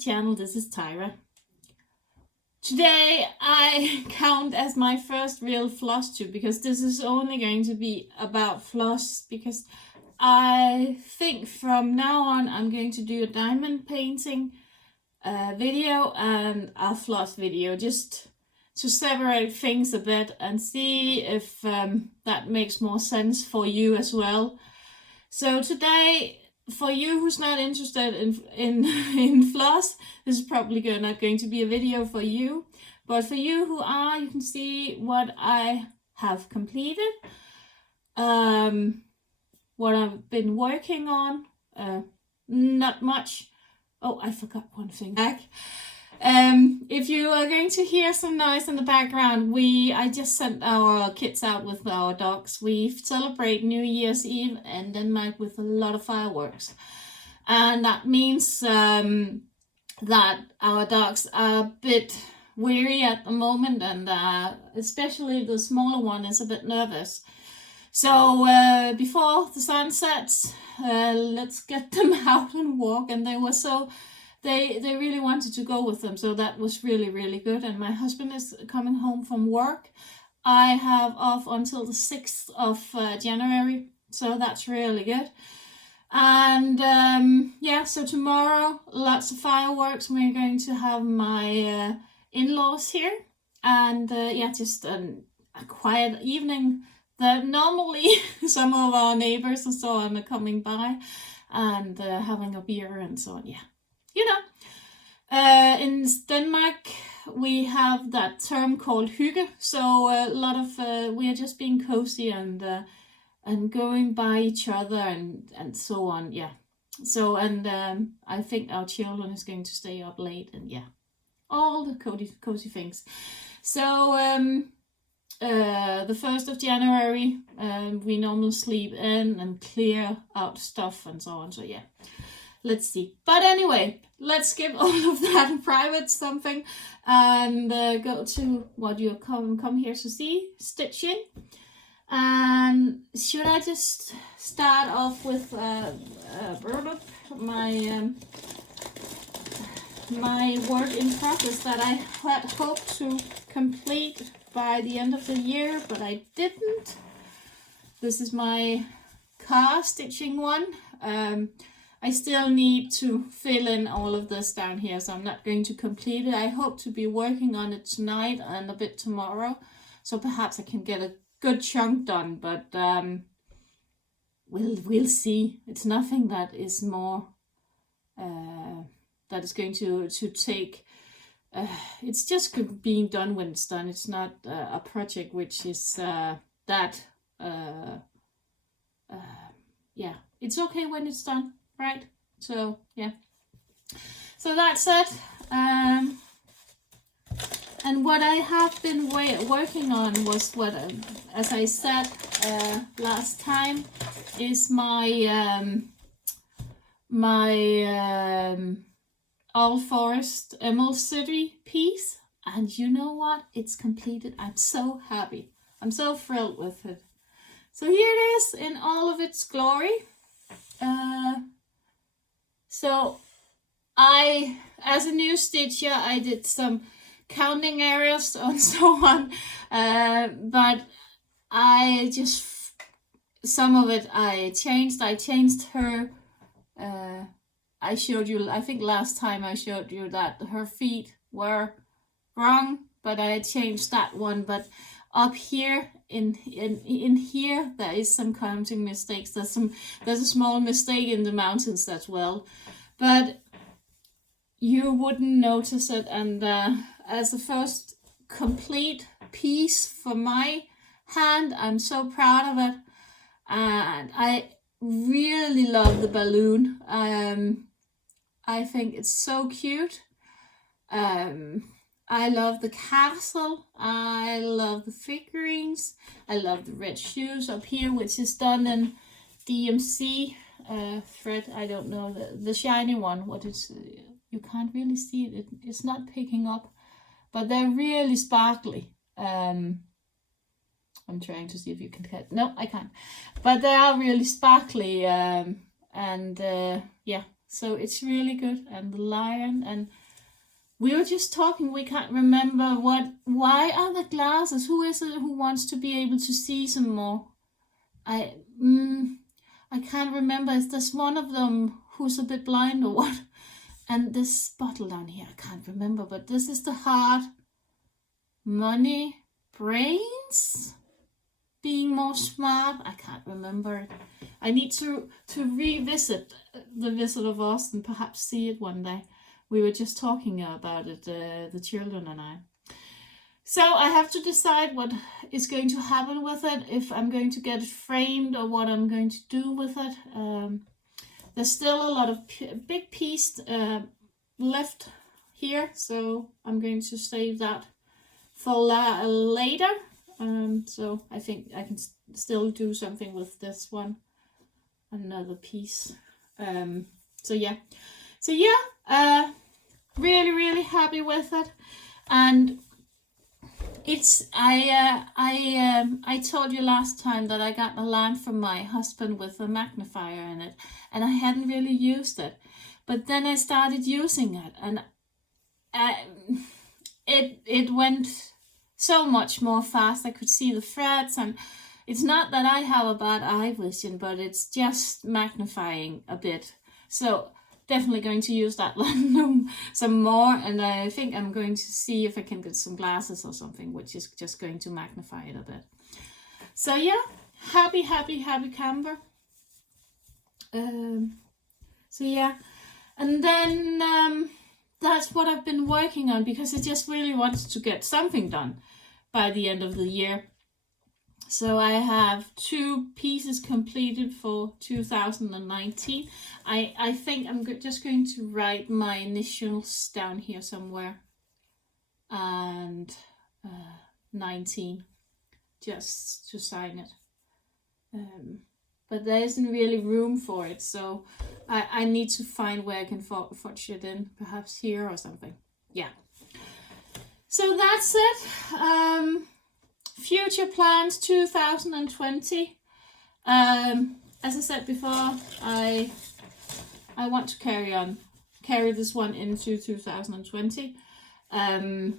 channel. This is Tyra. Today I count as my first real floss tube because this is only going to be about floss, because I think from now on I'm going to do a diamond painting video and a floss video, just to separate things a bit and see if that makes more sense for you as well. So today, for you who's not interested in floss, this is probably not going to be a video for you. But for you who are, you can see what I have completed, what I've been working on. Not much. Oh, I forgot one thing. If you are going to hear some noise in the background, I just sent our kids out with our dogs. We celebrate New Year's Eve in Denmark with a lot of fireworks. And that means that our dogs are a bit weary at the moment, and especially the smaller one is a bit nervous. So before the sun sets, let's get them out and walk. And they really wanted to go with them, so that was really, really good. And my husband is coming home from work. I have off until the 6th of January, so that's really good. And yeah, so tomorrow, lots of fireworks. We're going to have my in-laws here, and yeah, just a quiet evening. That normally some of our neighbors and so on are coming by and having a beer and so on. Yeah. You know, in Denmark, we have that term called hygge. So a lot of, we are just being cozy and going by each other and so on. Yeah. So, and I think our children is going to stay up late, and yeah, all the cozy things. So, the 1st of January, we normally sleep in and clear out stuff and so on. So yeah. Let's see. But anyway, let's skip all of that private something and go to what you come here to see, stitching. And should I just start off with my work in progress that I had hoped to complete by the end of the year, but I didn't. This is my car stitching one. I still need to fill in all of this down here, so I'm not going to complete it. I hope to be working on it tonight and a bit tomorrow, so perhaps I can get a good chunk done, but we'll see. It's nothing that is more that is going to take it's just being done when it's done. It's not a project which is yeah, it's okay when it's done. Right, so yeah, so that's it. And what I have been working on was what, as I said last time, is my Owlforrest Emerald City piece. And you know what? It's completed. I'm so happy. I'm so thrilled with it. So here it is in all of its glory. So as a new stitcher, I did some counting errors and so on, but some of it I changed. I changed her, I showed you, I think last time I showed you that her feet were wrong, but I changed that one. But up here, in here, there is some counting mistakes. There's a small mistake in the mountains as well, but you wouldn't notice it. And as the first complete piece for my hand, I'm so proud of it, and I really love the balloon. I think it's so cute. I love the castle, I love the figurines, I love the red shoes up here, which is done in DMC thread. I don't know, the shiny one, what is, you can't really see it, it's not picking up, but they're really sparkly. I'm trying to see if you can catch, no I can't, but they are really sparkly, and yeah, So it's really good. And the lion, and we were just talking, we can't remember why are the glasses? Who is it who wants to be able to see some more? I can't remember. Is this one of them who's a bit blind or what? And this bottle down here, I can't remember, but this is the heart, money, brains, being more smart. I can't remember it. I need to revisit the Visit of Oz and perhaps see it one day. We were just talking about it, the children and I. So I have to decide what is going to happen with it, if I'm going to get it framed or what I'm going to do with it. There's still a lot of big piece left here, so I'm going to save that for later. So I think I can still do something with this one, another piece. So yeah, really happy with it. And it's I told you last time that I got a lamp from my husband with a magnifier in it, and I hadn't really used it, but then I started using it, and it went so much more fast. I could see the threads, and it's not that I have a bad eye vision, but it's just magnifying a bit. So definitely going to use that some more, and I think I'm going to see if I can get some glasses or something, which is just going to magnify it a bit. So yeah, happy camper. So yeah, and then that's what I've been working on, because I just really wanted to get something done by the end of the year. So I have 2 pieces completed for 2019. I think I'm just going to write my initials down here somewhere, and 19, just to sign it. But there isn't really room for it, so I need to find where I can fudge it in, perhaps here or something. Yeah. So that's it. Future plans 2020. As I said before, I want to carry this one into 2020, and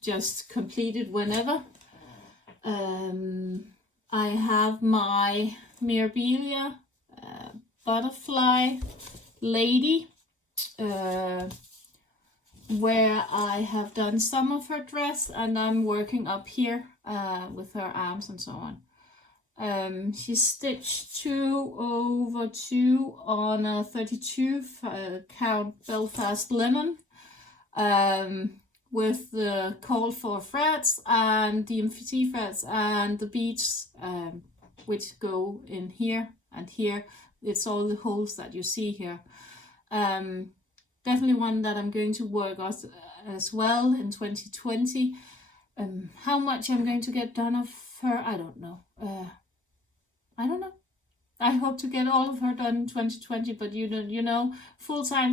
just complete it whenever. I have my Mirabilia butterfly lady, where I have done some of her dress, and I'm working up here with her arms and so on. She's stitched 2/2 on a 32 count Belfast linen, with the called for threads and the DMT threads and the beads, which go in here and here. It's all the holes that you see here. Definitely one that I'm going to work on as well in 2020. How much I'm going to get done of her, I don't know. I hope to get all of her done in 2020, but you know, full-time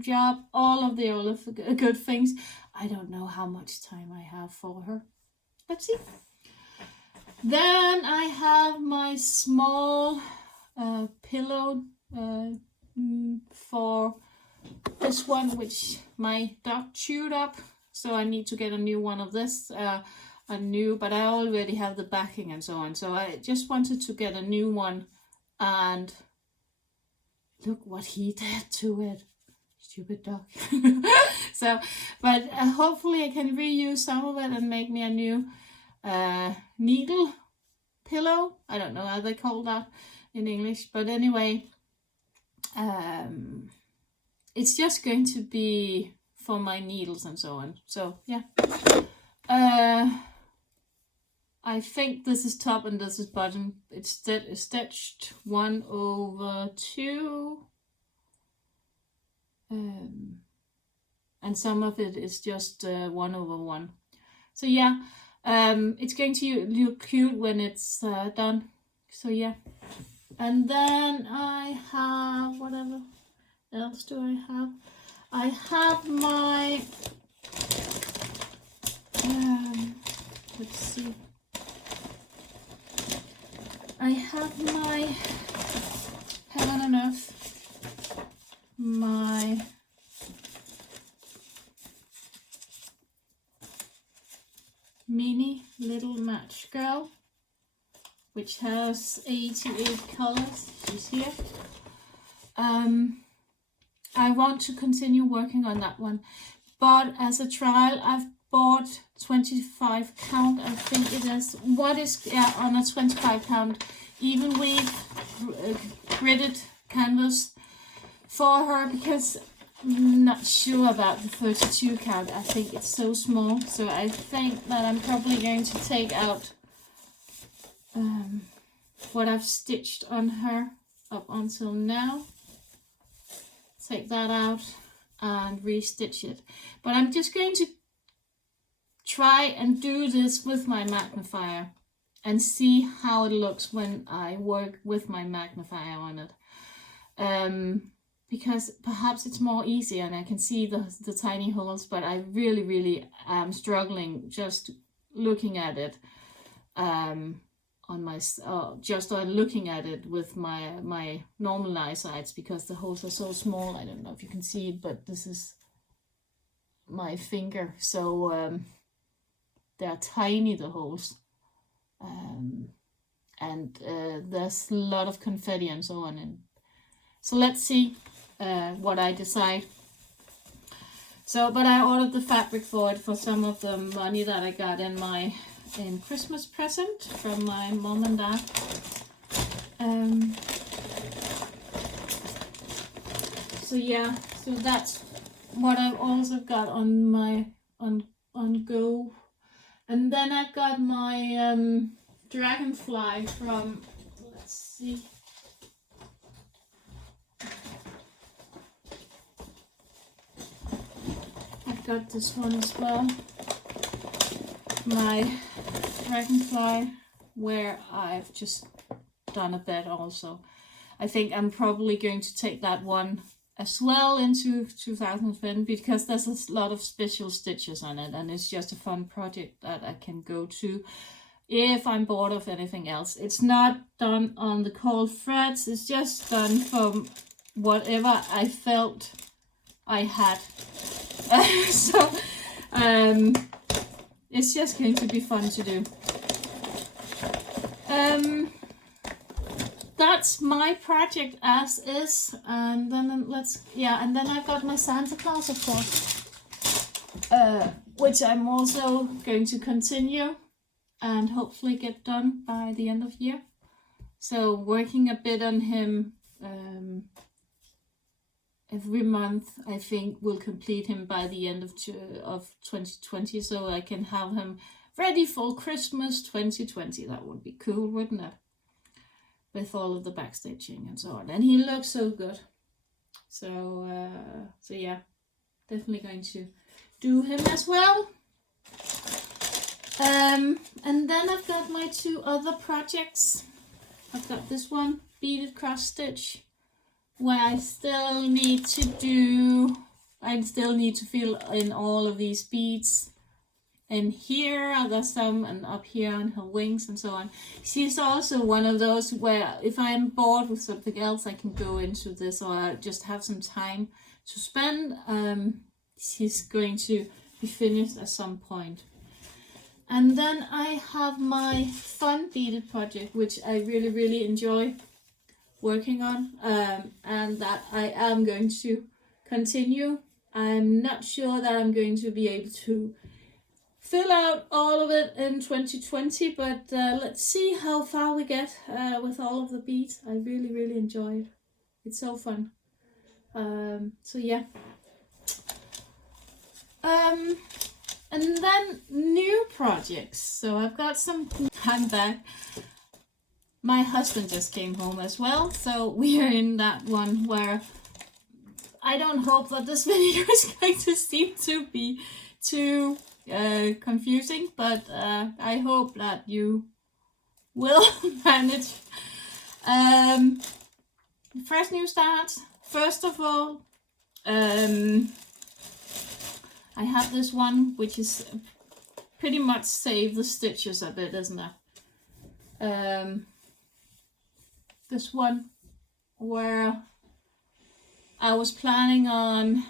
job, all of the good things. I don't know how much time I have for her. Let's see. Then I have my small pillow for this one, which my dog chewed up, so I need to get a new one of this, but I already have the backing and so on, so I just wanted to get a new one. And look what he did to it, stupid dog. So, but hopefully I can reuse some of it and make me a new needle pillow. I don't know how they call that in English, but anyway, it's just going to be for my needles and so on. So yeah, I think this is top and this is bottom. It's stitched 1/2, and some of it is just 1/1. So yeah, it's going to look cute when it's done. So yeah, and then I have, whatever else do I have? I have my let's see. I have my come on enough. My mini little match girl, which has 88 colors. She's here. I want to continue working on that one, but as a trial I've bought 25 count, I think it is. What is on a 25 count even weave gridded canvas for her, because I'm not sure about the 32 count. I think it's so small, so I think that I'm probably going to take out what I've stitched on her up until now. Take that out and restitch it. But I'm just going to try and do this with my magnifier and see how it looks when I work with my magnifier on it. Because perhaps it's more easy and I can see the tiny holes, but I really am struggling just looking at it on my just on looking at it with my normal eyesight, because the holes are so small. I don't know if you can see it, but this is my finger, so they're tiny, the holes, and there's a lot of confetti and so on. And so let's see what I decide. So, but I ordered the fabric for it for some of the money that I got in Christmas present from my mom and dad. So yeah, so that's what I've also got on my on go. And then I've got my dragonfly from, let's see, I've got this one as well, my dragonfly, where I've just done a bed also. I think I'm probably going to take that one as well into 2020, because there's a lot of special stitches on it, and it's just a fun project that I can go to if I'm bored of anything else. It's not done on the cold threads, it's just done from whatever I felt I had. So it's just going to be fun to do. That's my project as is, and then and then I've got my Santa Claus, of course, which I'm also going to continue and hopefully get done by the end of the year. So working a bit on him every month, I think will complete him by the end of 2020, so I can have him ready for Christmas 2020. That would be cool, wouldn't it? With all of the backstitching and so on. And he looks so good. So yeah, definitely going to do him as well. And then I've got my two other projects. I've got this one, beaded cross stitch, where I still need to fill in all of these beads. And here there's some, and up here on her wings and so on. She's also one of those where if I'm bored with something else, I can go into this, or I just have some time to spend. She's going to be finished at some point. And then I have my fun beaded project, which I really enjoy working on, and that I am going to continue. I'm not sure that I'm going to be able to fill out all of it in 2020, but let's see how far we get with all of the beads. I really enjoy it. It's so fun. So yeah. And then new projects. So I've got some time back. My husband just came home as well, so we are in that one where I don't hope that this video is going to seem to be too confusing, but I hope that you will manage. First new start. First of all, I have this one which is pretty much save the stitches a bit, isn't it? This one where I was planning on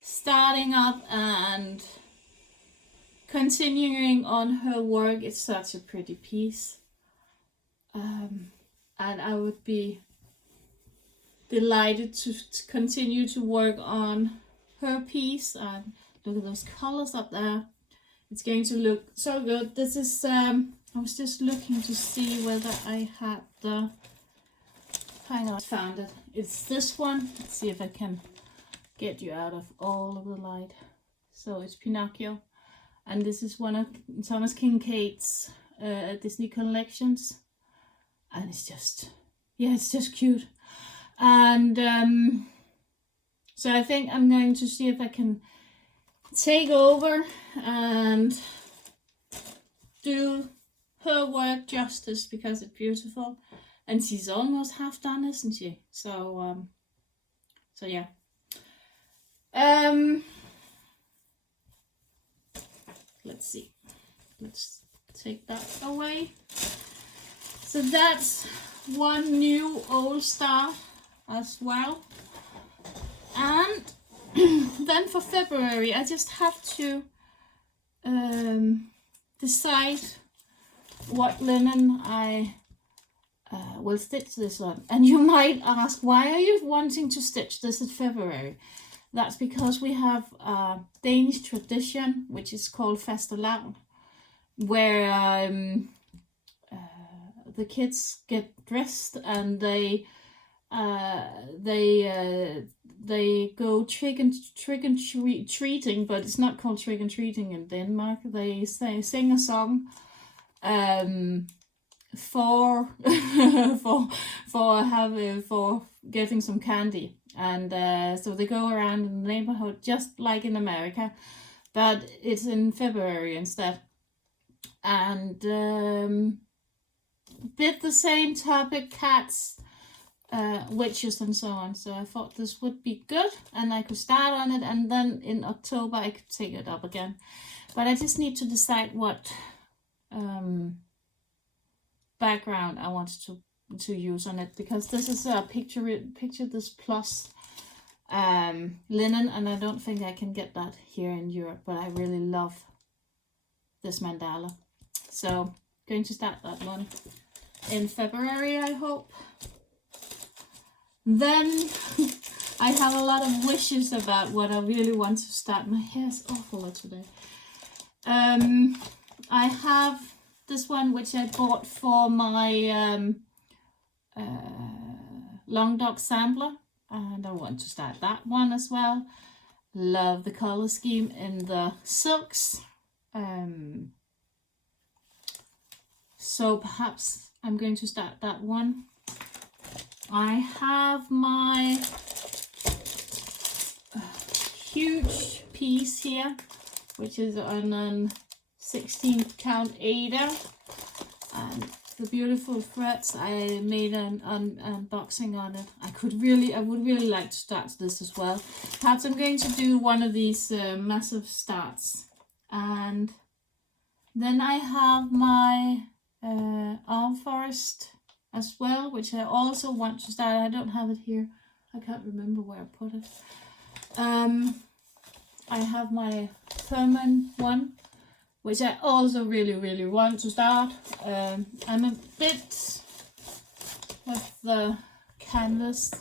starting up and continuing on her work. It's such a pretty piece. And I would be delighted to continue to work on her piece. And look at those colors up there. It's going to look so good. This is, I was just looking to see whether I had the, hang on, I found it. It's this one. Let's see if I can get you out of all of the light. So it's Pinocchio. And this is one of Thomas Kincaid's Disney collections. And it's just, yeah, it's just cute. And so I think I'm going to see if I can take over and do her work justice, because it's beautiful. And she's almost half done, isn't she? So, so yeah. Let's see. Let's take that away. So that's one new old star as well. And then for February, I just have to decide what linen I will stitch this on. And you might ask, why are you wanting to stitch this in February? That's because we have a Danish tradition, which is called fastelavn, where the kids get dressed and they go trick and treating, but it's not called trick and treating in Denmark. They sing a song for getting some candy, and so they go around in the neighborhood just like in America, but it's in February instead. And bit the same topic, cats, witches and so on. So I thought this would be good and I could start on it, and then in October I could take it up again. But I just need to decide what background I want to use on it, because this is a picture this plus linen, and I don't think I can get that here in Europe, but I really love this mandala. So going to start that one in February, I hope. Then I have a lot of wishes about what I really want to start. My hair is awful today. I have this one which I bought for my long dog sampler, and I want to start that one as well. Love the color scheme in the silks. So perhaps I'm going to start that one. I have my huge piece here, which is on a 16 count Ada, and the beautiful threads. I made an unboxing on it. I would really like to start this as well. Perhaps I'm going to do one of these massive starts. And then I have my Owlforrest as well, which I also want to start. I don't have it here. I can't remember where I put it. I have my permanent one, which I also really want to start. I'm a bit with the canvas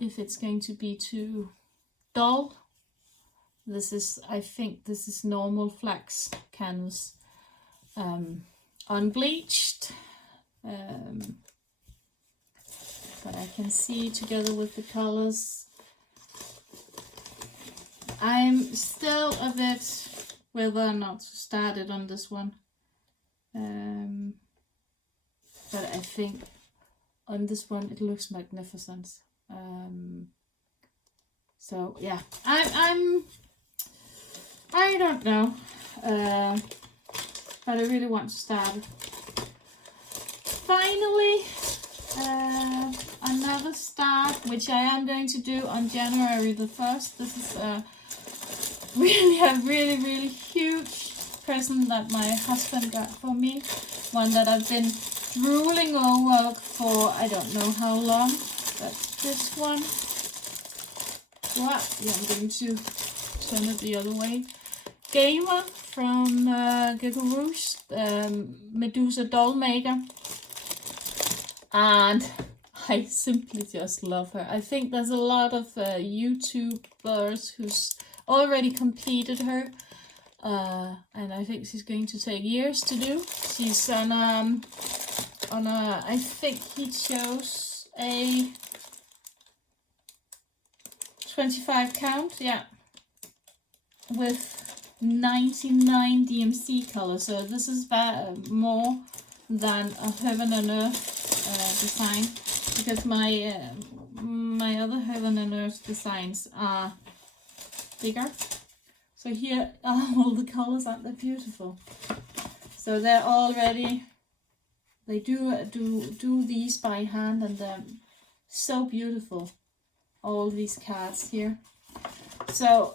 if it's going to be too dull. I think this is normal flax canvas, unbleached. But I can see together with the colors. I'm still a bit whether or not to start it on this one. But I think on this one it looks magnificent. So yeah, I don't know. But I really want to start it. Finally, another start, which I am going to do on January the 1st. This is a really huge present that my husband got for me. One that I've been drooling over for I don't know how long, but this one, what? Yeah, I'm going to turn it the other way. Gamer from Gecko Rouge, Medusa doll maker, and I simply just love her. I think there's a lot of YouTubers who's already completed her, and I think she's going to take years to do. She's on a I think he chose a 25 count, yeah, with 99 DMC colors. So this is more than a Heaven and Earth design, because my other Heaven and Earth designs are bigger. So here are all the colors, aren't they beautiful? So they're already, they do these by hand, and they're so beautiful, all these cards here. So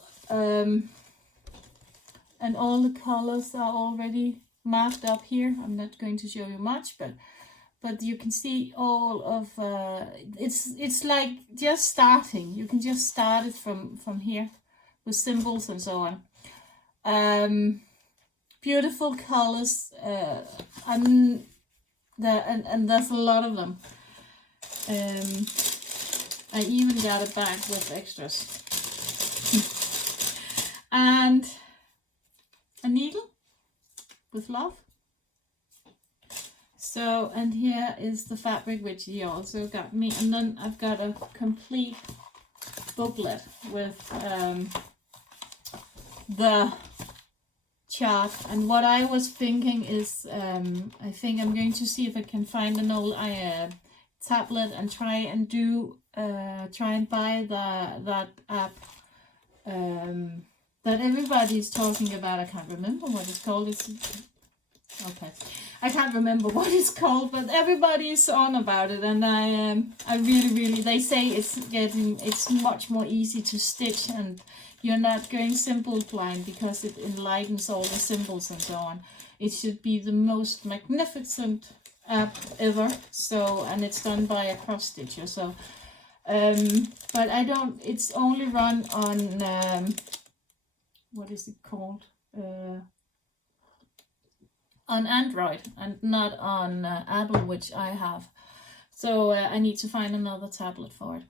and all the colors are already marked up here. I'm not going to show you much, but you can see all of it's like just starting. You can just start it from here with symbols and so on. Beautiful colors, and there's a lot of them. I even got a bag with extras. And a needle with love. So, and here is the fabric which he also got me, and then I've got a complete booklet with the chart. And what I was thinking is, I think I'm going to see if I can find an old tablet and try and buy that app that everybody's talking about. I can't remember what it's called. It's okay. I can't remember what it's called, but everybody's on about it, and I really, they say it's much more easy to stitch, and you're not going simple blind because it enlightens all the symbols and so on. It should be the most magnificent app ever. So, and it's done by a cross stitcher. So, but I don't. It's only run on what is it called? On Android, and not on Apple, which I have. So I need to find another tablet for it.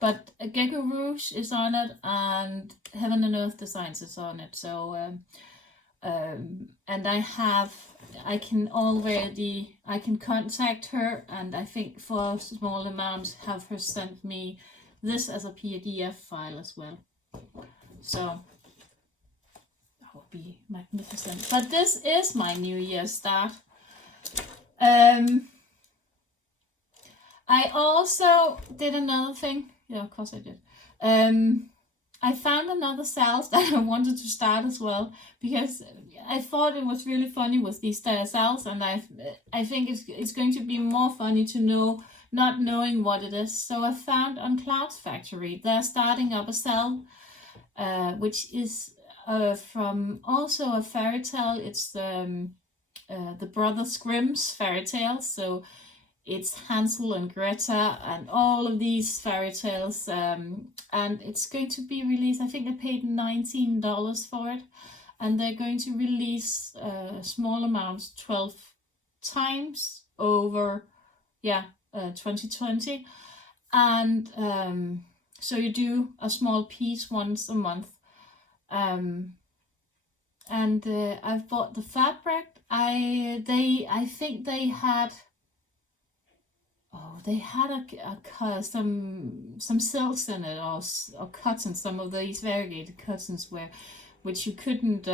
But Gecko Rouge is on it, and Heaven and Earth Designs is on it. So and I can contact her, and I think for a small amount have her send me this as a PDF file as well. So would be magnificent. But this is my New Year's start. I also did another thing. Yeah, of course I did. I found another SALs that I wanted to start as well, because I thought it was really funny with these SALs, and I think it's going to be more funny to know not knowing what it is. So I found on Clouds Factory, they're starting up a SAL, which is from also a fairy tale. It's the Brothers Grimm's fairy tales. So it's Hansel and Gretel and all of these fairy tales, and it's going to be released. I think I paid $19 for it, and they're going to release small amounts 12 times over 2020, and so you do a small piece once a month. And I've bought the fabric. I think they had some silks in it, or cotton. Some of these variegated cottons which you couldn't,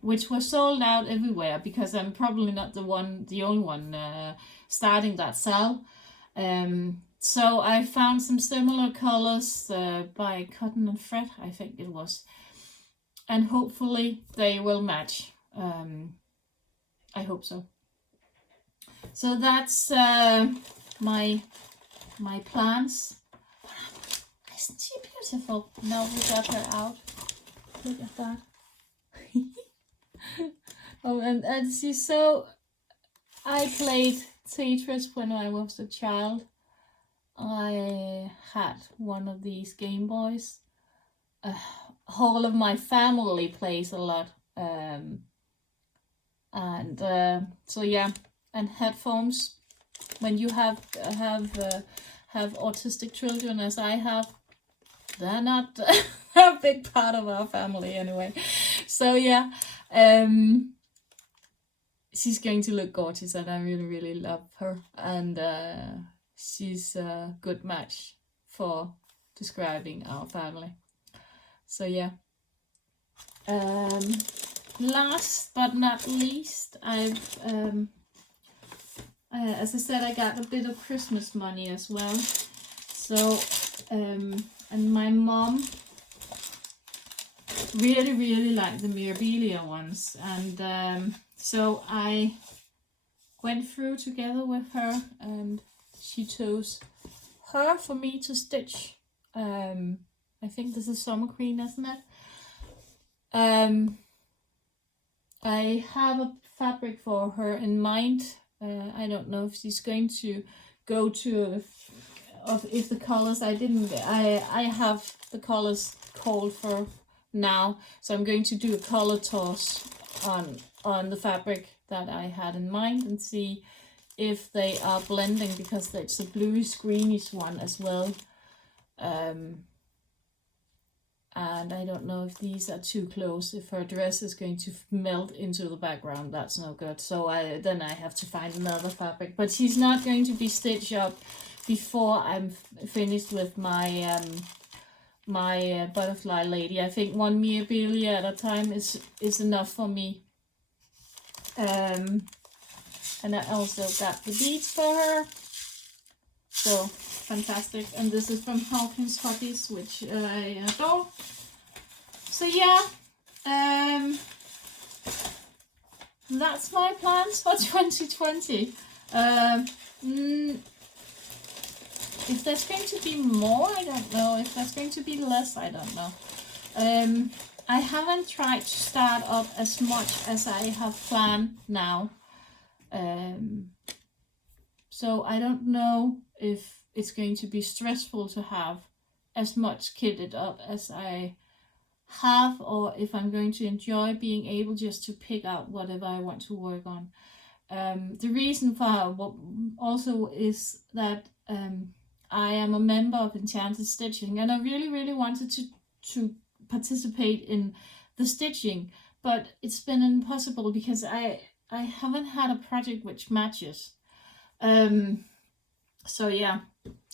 which were sold out everywhere, because I'm probably not the only one starting that SAL. So I found some similar colors by Cotton and Fret, I think it was. And hopefully they will match. I hope so. So that's my plans. Isn't she beautiful? Now we got her out. Look at that. Oh, and she's so... I played Tetris when I was a child. I had one of these Game Boys. Whole of my family plays a lot. So yeah, and headphones. When you have autistic children, as I have, they're not a big part of our family anyway. So yeah, she's going to look gorgeous, and I really, really love her. And she's a good match for describing our family. So yeah. Last but not least, I've as I said, I got a bit of Christmas money as well. So and my mom really, really liked the Mirabilia ones, and so I went through together with her, and she chose her for me to stitch. I think this is Summer Queen, isn't it? I have a fabric for her in mind. I don't know if she's going to go to if the colors I have the colors called for now, so I'm going to do a color toss on the fabric that I had in mind and see if they are blending, because it's a bluish greenish one as well. And I don't know if these are too close. If her dress is going to melt into the background, that's no good. So then I have to find another fabric. But she's not going to be stitched up before I'm finished with my my butterfly lady. I think one Mirabilia at a time is enough for me. And I also got the beads for her. So fantastic. And this is from Hawkins Hobbies, which I adore. So yeah, that's my plans for 2020. If there's going to be more, I don't know. If there's going to be less, I don't know. I haven't tried to start up as much as I have planned now. So I don't know if it's going to be stressful to have as much kitted up as I have, or if I'm going to enjoy being able just to pick out whatever I want to work on. The reason for also is that I am a member of Enchanted Stitching, and I really, really wanted to participate in the stitching, but it's been impossible because I haven't had a project which matches. So yeah,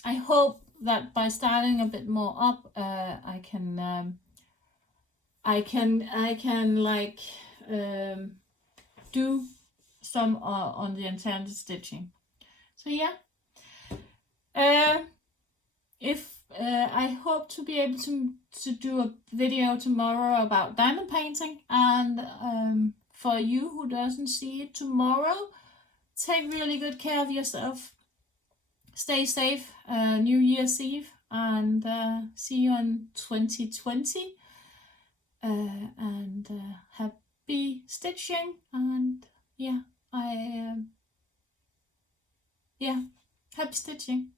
I hope that by starting a bit more up, I can like do some on the Enchanted Stitching. So yeah, I hope to be able to do a video tomorrow about diamond painting, and for you who doesn't see it tomorrow, take really good care of yourself. Stay safe, New Year's Eve, and see you in 2020. And happy stitching, and yeah, happy stitching.